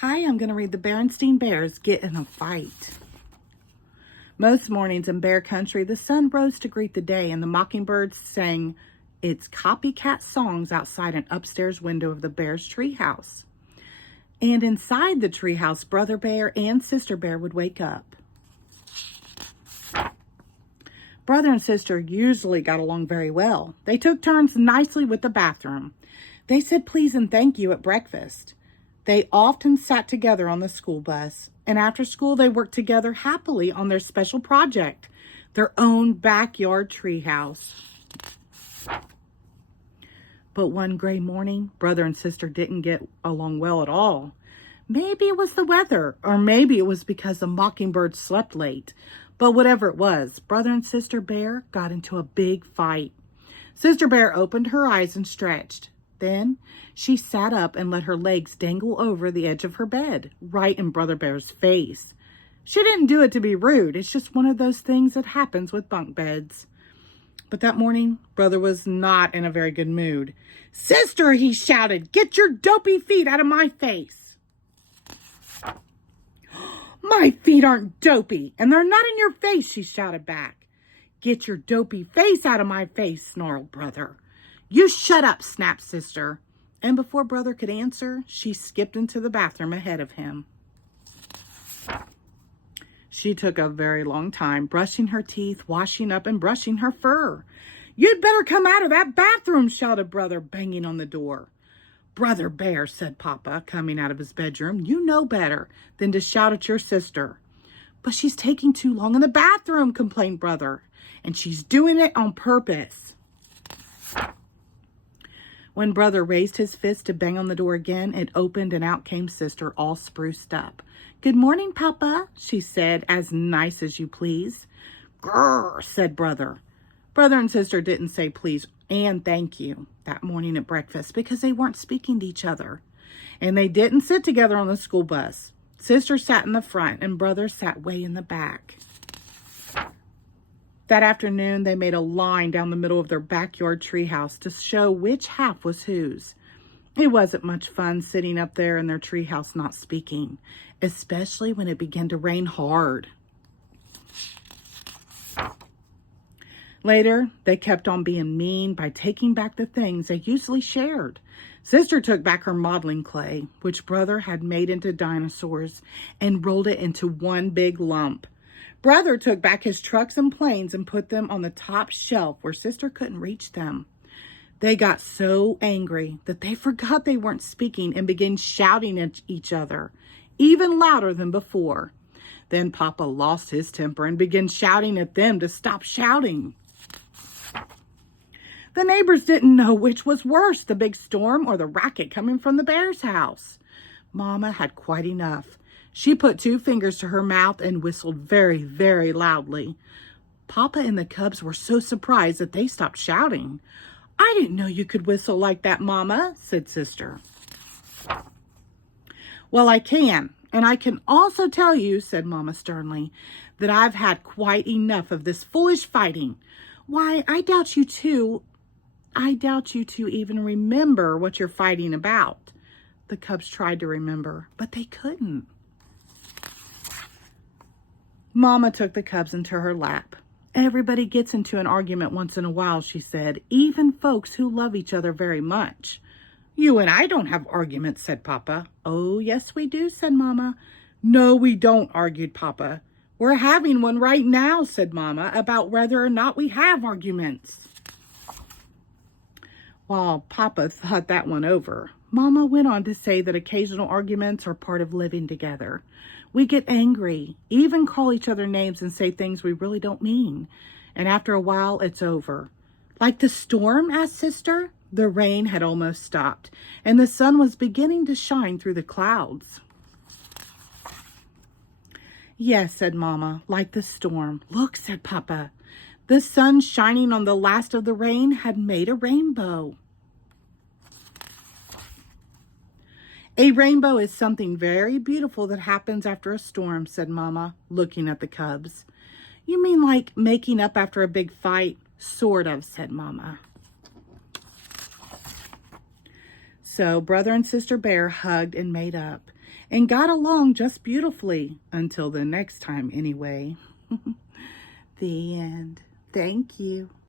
Hi, I'm going to read the Berenstain Bears Get in a Fight. Most mornings in bear country, the sun rose to greet the day, and the mockingbirds sang its copycat songs outside an upstairs window of the bear's treehouse. And inside the treehouse, Brother Bear and Sister Bear would wake up. Brother and sister usually got along very well. They took turns nicely with the bathroom. They said please and thank you at breakfast. They often sat together on the school bus, and after school they worked together happily on their special project, their own backyard treehouse. But one gray morning, brother and sister didn't get along well at all. Maybe it was the weather, or maybe it was because the mockingbirds slept late. But whatever it was, Brother and Sister Bear got into a big fight. Sister Bear opened her eyes and stretched. Then she sat up and let her legs dangle over the edge of her bed, right in Brother Bear's face. She didn't do it to be rude. It's just one of those things that happens with bunk beds. But that morning, Brother was not in a very good mood. "Sister," he shouted, "get your dopey feet out of my face." "My feet aren't dopey, and they're not in your face," she shouted back. "Get your dopey face out of my face," snarled Brother. "You shut up," snapped Sister. And before Brother could answer, she skipped into the bathroom ahead of him. She took a very long time, brushing her teeth, washing up, and brushing her fur. "You'd better come out of that bathroom," shouted Brother, banging on the door. "Brother Bear," said Papa, coming out of his bedroom, "you know better than to shout at your sister." "But she's taking too long in the bathroom," complained Brother, "and she's doing it on purpose." When Brother raised his fist to bang on the door again, it opened and out came Sister, all spruced up. "Good morning, Papa," she said, as nice as you please. "Grrr," said Brother. Brother and Sister didn't say please and thank you that morning at breakfast because they weren't speaking to each other. And they didn't sit together on the school bus. Sister sat in the front and Brother sat way in the back. That afternoon, they made a line down the middle of their backyard treehouse to show which half was whose. It wasn't much fun sitting up there in their treehouse not speaking, especially when it began to rain hard. Later, they kept on being mean by taking back the things they usually shared. Sister took back her modeling clay, which Brother had made into dinosaurs, and rolled it into one big lump. Brother took back his trucks and planes and put them on the top shelf where Sister couldn't reach them. They got so angry that they forgot they weren't speaking and began shouting at each other, even louder than before. Then Papa lost his temper and began shouting at them to stop shouting. The neighbors didn't know which was worse, the big storm or the racket coming from the bear's house. Mama had quite enough. She put 2 fingers to her mouth and whistled very, very loudly. Papa and the cubs were so surprised that they stopped shouting. "I didn't know you could whistle like that, Mama," said Sister. "Well, I can, and I can also tell you," said Mama sternly, "that I've had quite enough of this foolish fighting. Why, I doubt you two even remember what you're fighting about." The cubs tried to remember, but they couldn't. Mama took the cubs into her lap. "Everybody gets into an argument once in a while," she said, "even folks who love each other very much." "You and I don't have arguments," said Papa. "Oh, yes, we do," said Mama. "No, we don't," argued Papa. "We're having one right now," said Mama, "about whether or not we have arguments." While Papa thought that one over, Mama went on to say that occasional arguments are part of living together. We get angry, even call each other names and say things we really don't mean. And after a while, it's over. "Like the storm?" asked Sister. The rain had almost stopped, and the sun was beginning to shine through the clouds. "Yes," said Mama, "like the storm." "Look," said Papa. The sun shining on the last of the rain had made a rainbow. "A rainbow is something very beautiful that happens after a storm," said Mama, looking at the cubs. "You mean like making up after a big fight?" "Sort of," said Mama. So Brother and Sister Bear hugged and made up. and got along just beautifully until the next time anyway. The end. Thank you.